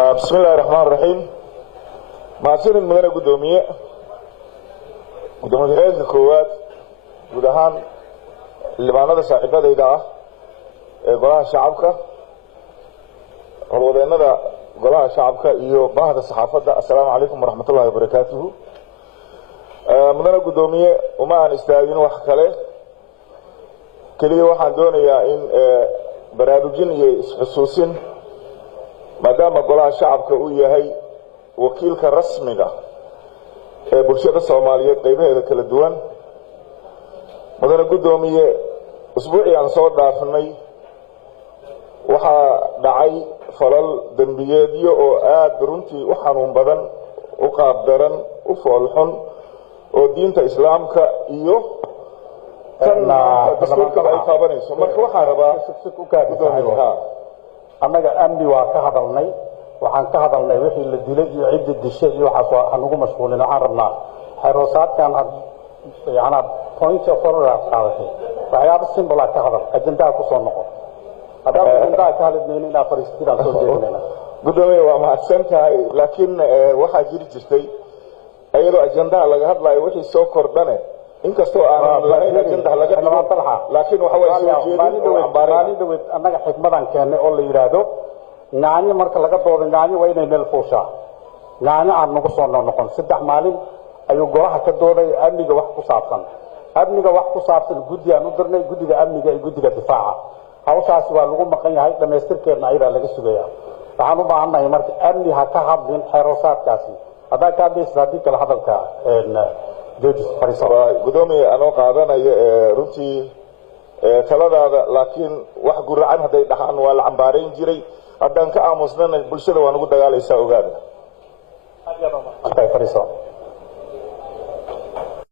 بسم الله الرحمن الرحيم معصر المدن قدومية رئيس الكوات ودهان اللي معنا صاحبة إذا قراها شعبك والوضعنا ذا قراها شعبك إيو بعض الصحافة السلام عليكم ورحمة الله وبركاته مدن قدومية وما نستاذين وحكاله كلي واحد دوني إن برامجين خصوصين maadaama golaha shacabka uu yahay wakiilka rasmiga ee bulshada Soomaaliyeed qaybaheeda kala duwan madana gudoomiye usbuucii aan soo dhaafnay waxa dhacay falal dambiyeedyo oo aad runtii u xanuun badan u qaab daran u foolxun oo diinta islaamka iyo dastuurka ay taabanayso marka waxaan rabaa u kaadinayaa annaga amni waa ka hadalnay waxaan ka hadalnay wixii la dilay iyo cid dishay iyo waxa aan ugu mashquulin waxaan rabnaa xerosaadkan point of order qaadahay waxyaabo simple ka hadal ajendaa ku soo noqon haddaba ajendaa ka hadlayna ina fariistidan soo jeedinayna gudoomiye waa mahadsan tahay laakiin waxa jiri jirtay ayadoo ajendaa laga hadlayo wixii soo kordhane inkastoo aan lahayn ajendaa laga dhigo laakiin waxa way soo jeedin annaga xikmadan keenay oo la yiraahdo naani marka laga doodo naani waa inay meel fuushaa naani aan nagu soo noqon saddex maalin ayuu golaha ka dooday amniga wax ku saabsan guddiga aan u dirnay guddiga amniga iyo guddiga difaaca hawshaas waa lagu maqan yahay dhameystirkeedna ayada laga sugayaa waxaan u baahanahay marka amni ha ka hadlin xerosaadkaasi hadaa ka hadlaysa hadii kala hadalka gudoomiye anoo qaadanaya runtii taladaada laakiin wax guracan haday dhaxan waa la cambaarayn jiray haddaan ka aamusnana bulshada waa nagu dagaalaysaa ogaada